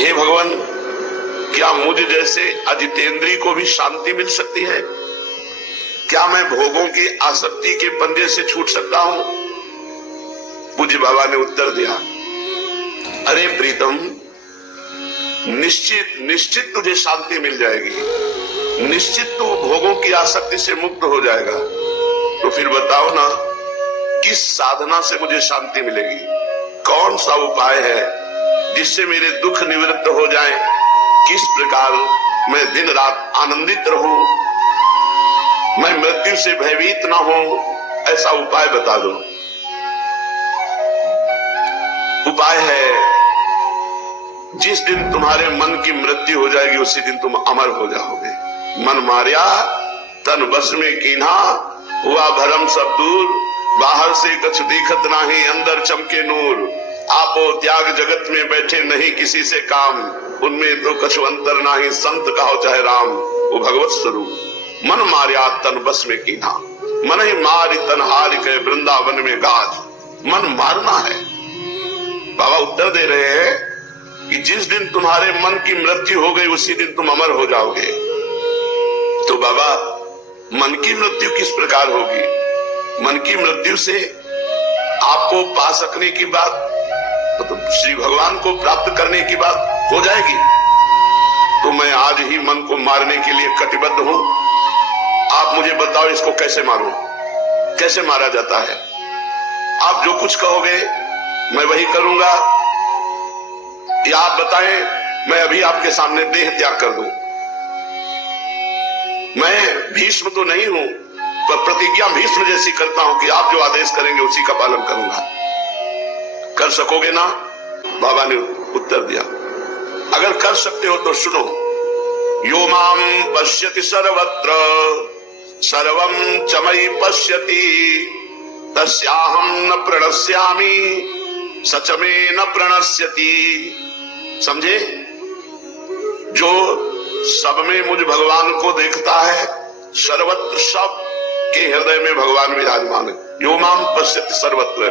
हे भगवान, क्या मुझ जैसे अजितेंद्रिय को भी शांति मिल सकती है? क्या मैं भोगों की आसक्ति के पंजे से छूट सकता हूं? पूज्य बाबा ने उत्तर दिया, अरे प्रीतम, निश्चित निश्चित तुझे शांति मिल जाएगी, निश्चित तू भोगों की आसक्ति से मुक्त हो जाएगा। तो फिर बताओ ना, किस साधना से मुझे शांति मिलेगी? कौन सा उपाय है जिससे मेरे दुख निवृत्त हो जाए? किस प्रकार मैं दिन रात आनंदित रहूं, मैं मृत्यु से भयभीत ना हूं? ऐसा उपाय बता दो। उपाय है, जिस दिन तुम्हारे मन की मृत्यु हो जाएगी उसी दिन तुम अमर हो जाओगे। मन मारिया तन बस में कीन्हा, हुआ भरम सब दूर, बाहर से कछु दिखत नाही, अंदर चमके नूर। आपो त्याग जगत में बैठे नहीं किसी से काम, उनमें तो कछु अंतर नाही, संत कहो चाहे राम। वो भगवत स्वरूप। मन मारिया तन बस में कीन्हा, मन ही मारी तन हार के वृंदावन में गाज। मन मारना है। बाबा उत्तर दे रहे हैं कि जिस दिन तुम्हारे मन की मृत्यु हो गई उसी दिन तुम अमर हो जाओगे। तो बाबा, मन की मृत्यु किस प्रकार होगी? मन की मृत्यु से आपको पा सकने की बात, तो श्री भगवान को प्राप्त करने की बात हो जाएगी। तो मैं आज ही मन को मारने के लिए कटिबद्ध हूं। आप मुझे बताओ, इसको कैसे मारूं? कैसे मारा जाता है? आप जो कुछ कहोगे मैं वही करूंगा, या आप बताएं मैं अभी आपके सामने देह त्याग कर दूं? मैं भीष्म तो नहीं हूं, पर प्रतिज्ञा भीष्म जैसी करता हूं कि आप जो आदेश करेंगे उसी का पालन करूंगा। कर सकोगे ना? बाबा ने उत्तर दिया, अगर कर सकते हो तो सुनो। यो माम पश्यति सर्वत्र सर्वं च मयि पश्यति, तस्याहं न प्रणश्यामि सच में न प्रणश्यति। समझे? जो सब में मुझ भगवान को देखता है, सर्वत्र सब के हृदय में भगवान विराजमान है। यो माम पश्यति सर्वत्र,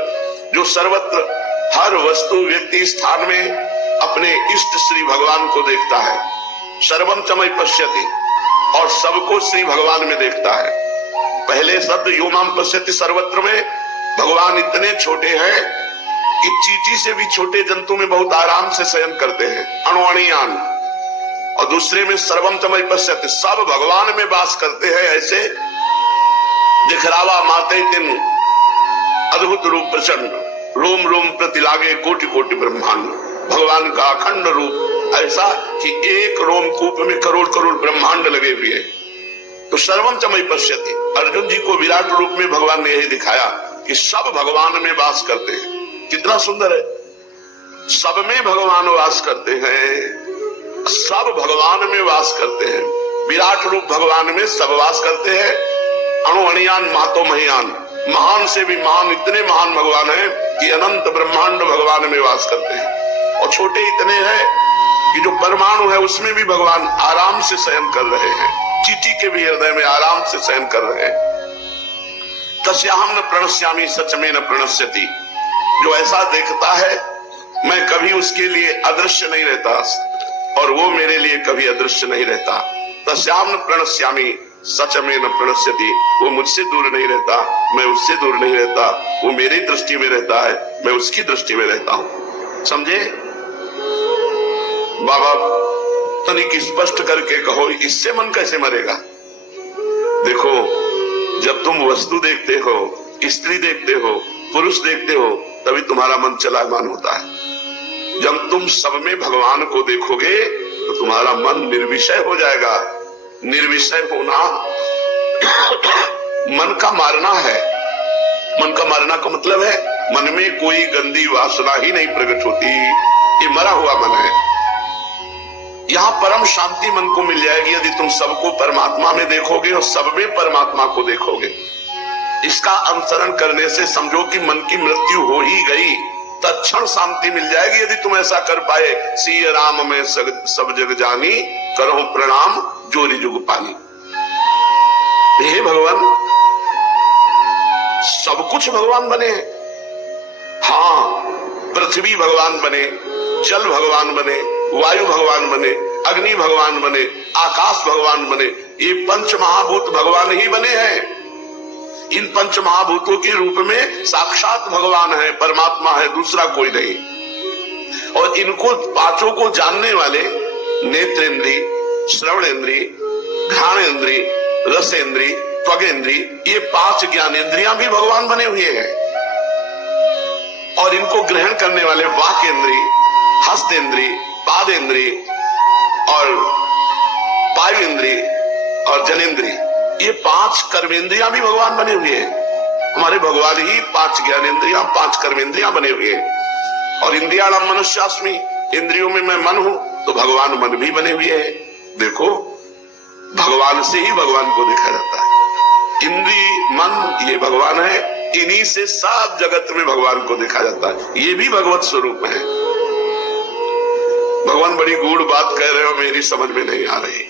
जो सर्वत्र हर वस्तु व्यक्ति स्थान में अपने इष्ट श्री भगवान को देखता है। सर्वम च मयि पश्यति, और सबको श्री भगवान में देखता है। पहले शब्द यो माम पश्यति सर्वत्र में भगवान इतने छोटे हैं कि चींटी से भी छोटे जंतु में बहुत आराम से शयन करते हैं, अणुअणियान। और दूसरे में सर्वम च मयि पश्यति, सब भगवान में वास करते हैं। ऐसे दिखरावा माते तिन अद्भुत रूप प्रचंड, रोम रोम प्रति लागे कोटि कोटि ब्रह्मांड। भगवान का अखंड रूप ऐसा कि एक रोम कूप में करोड़ करोड़ ब्रह्मांड लगे हुए हैं। तो सर्वम च मयि पश्यति, अर्जुन जी को विराट रूप में भगवान ने यही दिखाया कि सब भगवान में वास करते हैं। कितना सुंदर है! सब में भगवान वास करते हैं, सब भगवान में वास करते हैं। विराट रूप भगवान में सब वास करते हैं। अणुअणियान महतो महियान, महान से भी महान, इतने महान भगवान हैं कि अनंत ब्रह्मांड भगवान में वास करते हैं। और छोटे इतने हैं कि जो परमाणु है उसमें भी भगवान आराम से शयन कर रहे हैं। चींटी के भी हृदय में आराम से शयन कर रहे हैं। तस्याहं न प्रणश्यामि सच में न प्रणश्यति, जो ऐसा देखता है मैं कभी उसके लिए अदृश्य नहीं रहता, और वो मेरे लिए कभी अदृश्य नहीं रहता। तस्याहं न प्रणश्यामि सच में न प्रणश्यति, वो मुझसे दूर नहीं रहता, मैं उससे दूर नहीं रहता। वो मेरी दृष्टि में रहता है, मैं उसकी दृष्टि में रहता हूं। समझे? बाबा तनिक स्पष्ट करके कहो, इससे मन कैसे मरेगा? देखो, जब तुम वस्तु देखते हो, स्त्री देखते हो, पुरुष देखते हो, तभी तुम्हारा मन चलायमान होता है। जब तुम सब में भगवान को देखोगे तो तुम्हारा मन निर्विषय हो जाएगा। निर्विषय होना मन का मारना है। मन का मारना का मतलब है मन में कोई गंदी वासना ही नहीं प्रकट होती। ये मरा हुआ मन है। यहाँ परम शांति मन को मिल जाएगी यदि तुम सबको परमात्मा में देखोगे और सब में परमात्मा को देखोगे। इसका अनुसरण करने से समझो कि मन की मृत्यु हो ही गई, तत्क्षण शांति मिल जाएगी यदि तुम ऐसा कर पाए। सिय राम में सब जग जानी, करो प्रणाम जोरी जुग पानी। हे भगवान, सब कुछ भगवान बने। हाँ, पृथ्वी भगवान बने, जल भगवान बने, वायु भगवान बने, अग्नि भगवान बने, आकाश भगवान बने। ये पंच महाभूत भगवान ही बने हैं। इन पंच महाभूतों के रूप में साक्षात भगवान है, परमात्मा है, दूसरा कोई नहीं। और इनको पांचों को जानने वाले नेत्रेंद्रिय, श्रवणेंद्रिय, घ्राणेंद्रिय, रसेंद्रिय, त्वगेंद्रिय, ये 5 ज्ञानेंद्रियां भी भगवान बने हुए हैं। और इनको ग्रहण करने वाले वाकेंद्रिय, हस्तेंद्रिय, पादेंद्रिय और पायुएंद्रिय और जनेंद्रिय, ये 5 कर्मेंद्रियां भी भगवान बने हुए हैं। हमारे भगवान ही 5 ज्ञानेंद्रियां, 5 कर्मेंद्रियां बने हुए हैं। और इंद्रियाणाम मनुष्यास्मि, इंद्रियों में मैं मन हूं, तो भगवान मन भी बने हुए हैं। देखो, भगवान से ही भगवान को देखा जाता है। इंद्रिय, मन, ये भगवान है। इन्हीं से सब जगत में भगवान को देखा जाता है। ये भी भगवत स्वरूप है। भगवान बड़ी गूढ़ बात कह रहे हो, मेरी समझ में नहीं आ रही,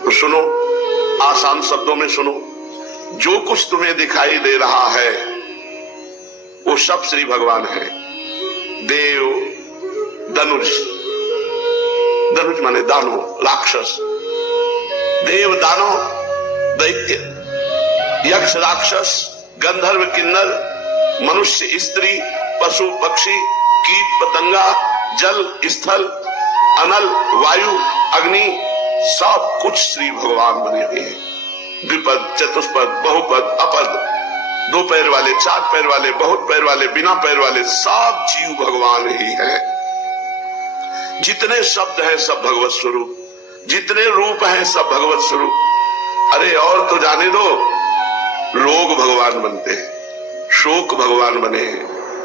तो सुनो, आसान शब्दों में सुनो। जो कुछ तुम्हें दिखाई दे रहा है वो सब श्री भगवान है। देव, धनुष, धनुष माने दानव, राक्षस, देव, दानव, दैत्य, यक्ष, राक्षस, गंधर्व, किन्नर, मनुष्य, स्त्री, पशु, पक्षी, कीट, पतंगा, जल, स्थल, अनल, वायु, अग्नि, सब कुछ श्री भगवान बने हुए हैं। द्विपद, चतुष्पद, बहुपद, अपद, 2 पैर वाले, 4 पैर वाले, बहुत पैर वाले, बिना पैर वाले, सब जीव भगवान ही है। जितने शब्द हैं सब भगवत स्वरूप, जितने रूप हैं सब भगवत स्वरूप। अरे और तो जाने दो, रोग भगवान बनते हैं, शोक भगवान बने हैं,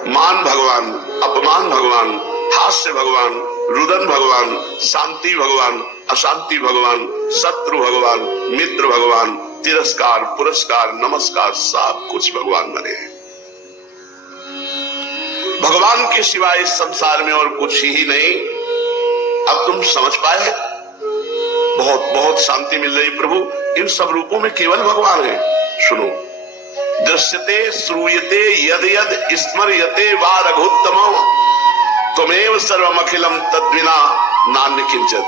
मान भगवान, अपमान भगवान, हास्य भगवान, रुदन भगवान, शांति भगवान, अशांति भगवान, शत्रु भगवान, मित्र भगवान, तिरस्कार, पुरस्कार, नमस्कार, सब कुछ भगवान बने हैं। भगवान के सिवाय इस संसार में और कुछ ही नहीं। अब तुम समझ पाए? बहुत बहुत शांति मिल रही प्रभु। इन सब रूपों में केवल भगवान है। सुनो, दृश्यते श्रूयते यद यद स्मर्यते वा रघुत्तमो त्वमेव सर्वमखिलम तद्विना नान्य किंचित्।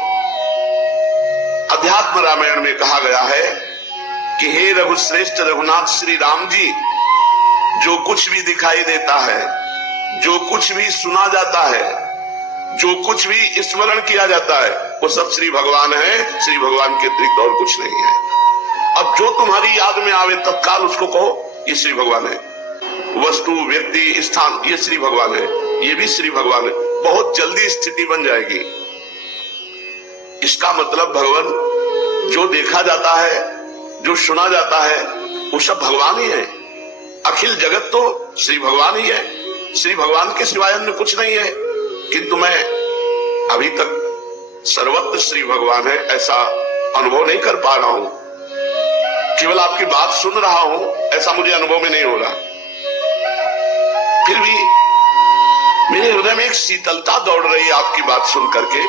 अध्यात्म रामायण में कहा गया है कि हे रघुश्रेष्ठ रघुनाथ श्री राम जी, जो कुछ भी दिखाई देता है, जो कुछ भी सुना जाता है, जो कुछ भी स्मरण किया जाता है, वो सब श्री भगवान है। श्री भगवान के अतिरिक्त और कुछ नहीं है। अब जो तुम्हारी याद में आवे तत्काल उसको कहो ये श्री भगवान है। वस्तु, व्यक्ति, स्थान, ये श्री भगवान है, ये भी श्री भगवान है। बहुत जल्दी स्थिति बन जाएगी। इसका मतलब भगवान, जो देखा जाता है, जो सुना जाता है, वो सब भगवान ही है। अखिल जगत तो श्री भगवान ही है। श्री भगवान के सिवाय अन्य कुछ नहीं है। किंतु मैं अभी तक सर्वत्र श्री भगवान है ऐसा अनुभव नहीं कर पा रहा हूं। केवल आपकी बात सुन रहा हूं, ऐसा मुझे अनुभव में नहीं हो रहा। फिर भी मेरे हृदय में एक शीतलता दौड़ रही है आपकी बात सुन करके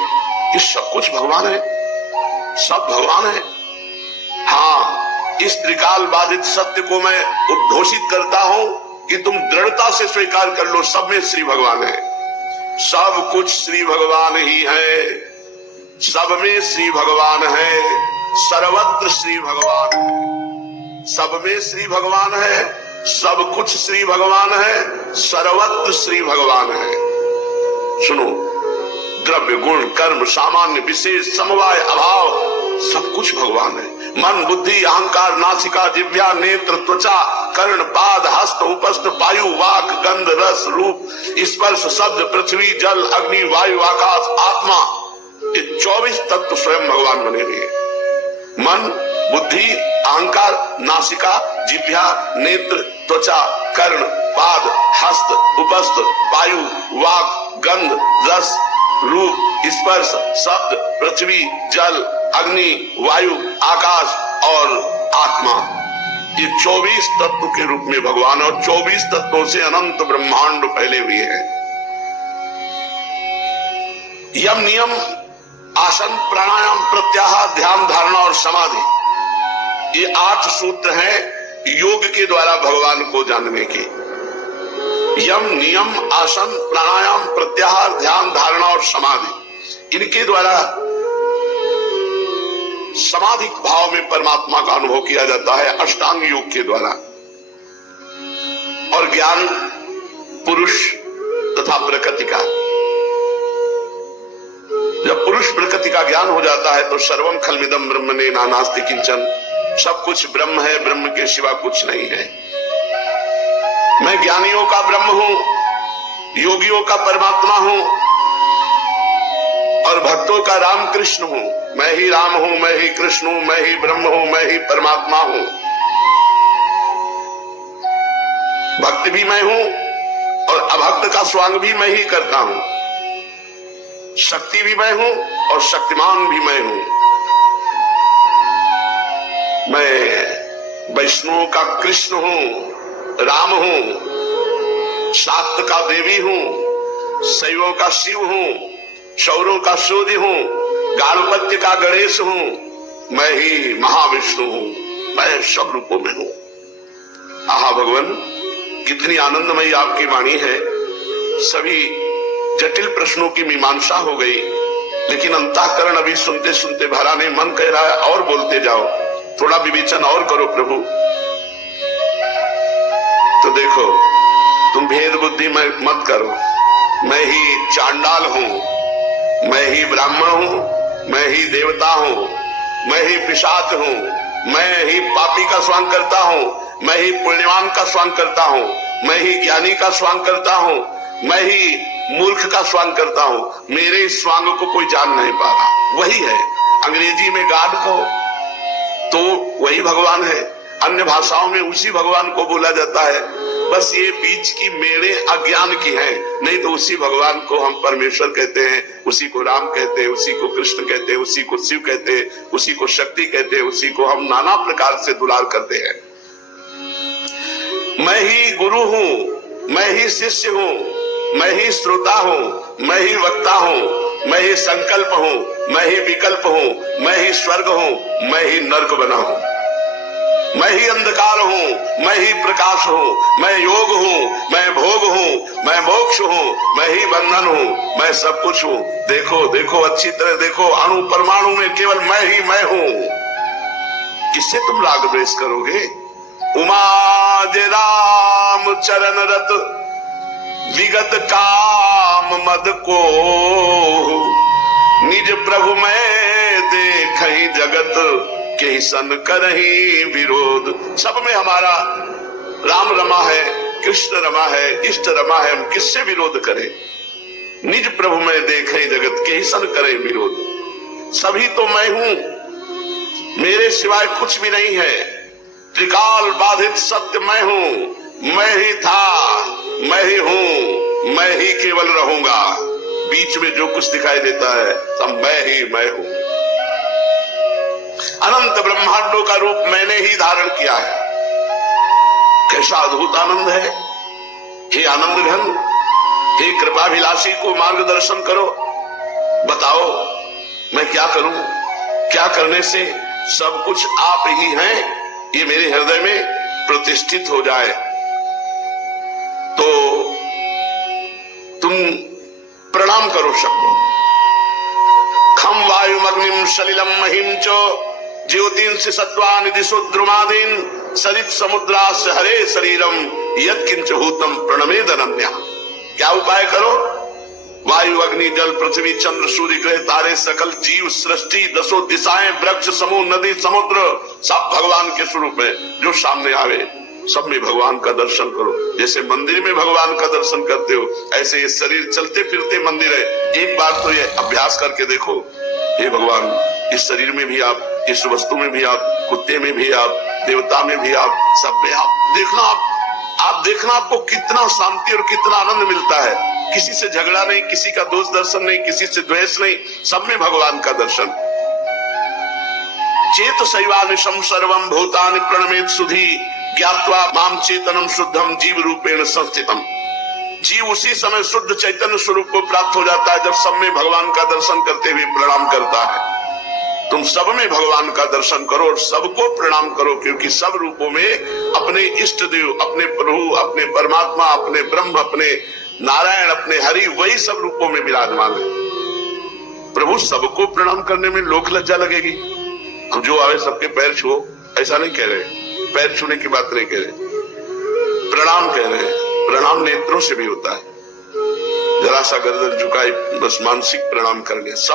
कि सब कुछ भगवान है, सब भगवान है। हाँ, इस त्रिकाल बाधित सत्य को मैं उद्घोषित करता हूं कि तुम दृढ़ता से स्वीकार कर लो, सब में श्री भगवान है। सब कुछ श्री भगवान ही है, सब में श्री भगवान है, सर्वत्र श्री भगवान है, सब में श्री भगवान है, सब कुछ श्री भगवान है, सर्वत्र श्री भगवान है। सुनो, द्रव्य, गुण, कर्म, सामान्य, विशेष, समवाय, अभाव, सब कुछ भगवान है। मन, बुद्धि, अहंकार, नासिका, जिह्वा, नेत्र, त्वचा, कर्ण, पाद, हस्त, उपस्थ, वायु, वाक, गंध, रस, रूप, स्पर्श, शब्द, पृथ्वी, जल, अग्नि, वायु, आकाश, आत्मा, ये 24 तत्व स्वयं भगवान बने हुए हैं। मन, बुद्धि, अहंकार, नासिका, जिह्वा, नेत्र, त्वचा, कर्ण, पाद, हस्त, उपस्थ, वायु, वाक, गंध, रस, रूप, स्पर्श, शब्द, पृथ्वी, जल, अग्नि, वायु, आकाश और आत्मा, ये 24 तत्व के रूप में भगवान, और 24 तत्वों से अनंत ब्रह्मांड फैले हुए हैं। यम, नियम, आसन, प्राणायाम, प्रत्याहार, ध्यान, धारणा और समाधि, ये 8 सूत्र हैं योग के द्वारा भगवान को जानने के। यम, नियम, आसन, प्राणायाम, प्रत्याहार, ध्यान, धारणा और समाधि, इनके द्वारा समाधि भाव में परमात्मा का अनुभव किया जाता है अष्टांग योग के द्वारा। और ज्ञान पुरुष तथा प्रकृति का, जब पुरुष प्रकृति का ज्ञान हो जाता है तो सर्वम खलमिदम ब्रह्मणे नानास्ति किंचन, सब कुछ ब्रह्म है, ब्रह्म के सिवा कुछ नहीं है। मैं ज्ञानियों का ब्रह्म हूं, योगियों का परमात्मा हूं और भक्तों का राम कृष्ण हूं। मैं ही राम हूं, मैं ही कृष्ण हूं, मैं ही ब्रह्म हूं, मैं ही परमात्मा हूं। भक्त भी मैं हूं और अभक्त का स्वांग भी मैं ही करता हूं। शक्ति भी मैं हूं और शक्तिमान भी मैं हूं। मैं वैष्णव का कृष्ण हूं, राम हूं, शाक्त का देवी हूं, शैवों का शिव हूं, शौरों का सूर्य हूं, गाणपत्य का गणेश हूं। मैं ही महाविष्णु हूं, मैं सब रूपों में हूं। आहा भगवान, कितनी आनंदमयी आपकी वाणी है। सभी जटिल प्रश्नों की मीमांसा हो गई, लेकिन अंतःकरण अभी सुनते सुनते भरा नहीं। मन कह रहा है और बोलते जाओ, थोड़ा विवेचन और करो प्रभु। तो देखो, तुम भेद बुद्धि में मत करो। मैं ही चांडाल हूं, मैं ही ब्राह्मण हूं, मैं ही देवता हूं, मैं ही पिशाच हूं, मैं ही पापी का स्वांग करता हूं, मैं ही पुण्यवान का स्वांग करता हूं, मैं ही ज्ञानी का स्वांग करता हूं, मैं ही मूर्ख का स्वांग करता हूं। मेरे इस स्वांग को कोई जान नहीं पा रहा। वही है, अंग्रेजी में गॉड कहो तो वही भगवान है, अन्य भाषाओं में उसी भगवान को बोला जाता है। बस ये बीच की मेरे अज्ञान की है, नहीं तो उसी भगवान को हम परमेश्वर कहते हैं, उसी को राम कहते हैं, उसी को कृष्ण कहते हैं, उसी को शिव कहते हैं, उसी को शक्ति कहते हैं, उसी को हम नाना प्रकार से दुलार करते हैं। मैं ही गुरु हूं, मैं ही शिष्य हूं, मैं ही श्रोता हूं, मैं ही वक्ता हूं, मैं ही संकल्प हूं, मैं ही विकल्प हूं, मैं ही स्वर्ग हूं, मैं ही नरक बना हूं, मैं ही अंधकार हूं, मैं ही प्रकाश हूं, मैं योग हूं, मैं भोग हूं, मैं मोक्ष हूं, मैं ही बंधन हूं, मैं सब कुछ हूं। देखो देखो, अच्छी तरह देखो, अणु परमाणु में केवल मैं ही मैं हूं। किससे तुम राग द्वेष करोगे? उमा जे राम चरण रत विगत काम मद को, निज प्रभु मैं देखहि जगत के सन करही विरोध। सब में हमारा राम रमा है, कृष्ण रमा है, इष्ट रमा है, हम किससे विरोध करें? निज प्रभु में देखहि जगत के सन करे विरोध। सभी तो मैं हूं, मेरे सिवाय कुछ भी नहीं है। त्रिकाल बाधित सत्य मैं हूं, मैं ही था, मैं ही हूं, मैं ही केवल रहूंगा। बीच में जो कुछ दिखाई देता है सब मैं ही मैं हूं। अनंत ब्रह्मांडों का रूप मैंने ही धारण किया है। कैसा अद्भुत आनंद है। हे आनंद घन, हे कृपाभिलाषी को मार्गदर्शन करो। बताओ मैं क्या करूं? क्या करने से सब कुछ आप ही हैं ये मेरे हृदय में प्रतिष्ठित हो जाए? तो तुम प्रणाम करो सबको। खम वायु अग्निम सलिलम महिम चो ज्योतिंस सत्वानि दिशो द्रुमादीन सरित समुद्रास हरे शरीरम यत्किंच भूतम प्रणमेद अनन्या। क्या उपाय करो? वायु अग्नि जल पृथ्वी चंद्र सूर्य ग्रह तारे सकल जीव सृष्टि दसों दिशाएं वृक्ष समूह नदी समुद्र सब भगवान के स्वरूप में जो सामने आवे सब में भगवान का दर्शन करो। जैसे मंदिर में भगवान का दर्शन करते हो, ऐसे ये शरीर चलते फिरते मंदिर है। एक बार तो ये अभ्यास करके देखो। हे भगवान, इस शरीर में भी आप, इस वस्तु में भी आप, कुत्ते में भी आप, देवता में भी आप, सब में आप देखना। आप देखना आपको कितना शांति और कितना आनंद मिलता है। किसी से झगड़ा नहीं, किसी का दोष दर्शन नहीं, किसी से द्वेष नहीं, सब में भगवान का दर्शन। चेत शैवानिशम सर्वम भूतानि प्रणमेत सुधी ज्ञात्वा माम चेतनम शुद्धम जीव रूपेण संस्थितम। जीव उसी समय शुद्ध चैतन्य स्वरूप को प्राप्त हो जाता है जब सब में भगवान का दर्शन करते हुए प्रणाम करता है। तुम सब में भगवान का दर्शन करो और सबको प्रणाम करो, क्योंकि सब रूपों में अपने इष्ट देव, अपने प्रभु, अपने परमात्मा, अपने ब्रह्म, अपने नारायण, अपने हरि, वही सब रूपों में विराजमान है। प्रभु क्यों सबको प्रणाम करने में लोक लज्जा लगेगी? हम जो आवे सबके पैर छुओ, ऐसा नहीं कह रहे, पैर छूने की बात नहीं कह रहे, प्रणाम कह रहे हैं। प्रणाम नेत्रों से भी होता है, जरा सा गर्दन झुकाई, बस मानसिक प्रणाम कर लिया। सब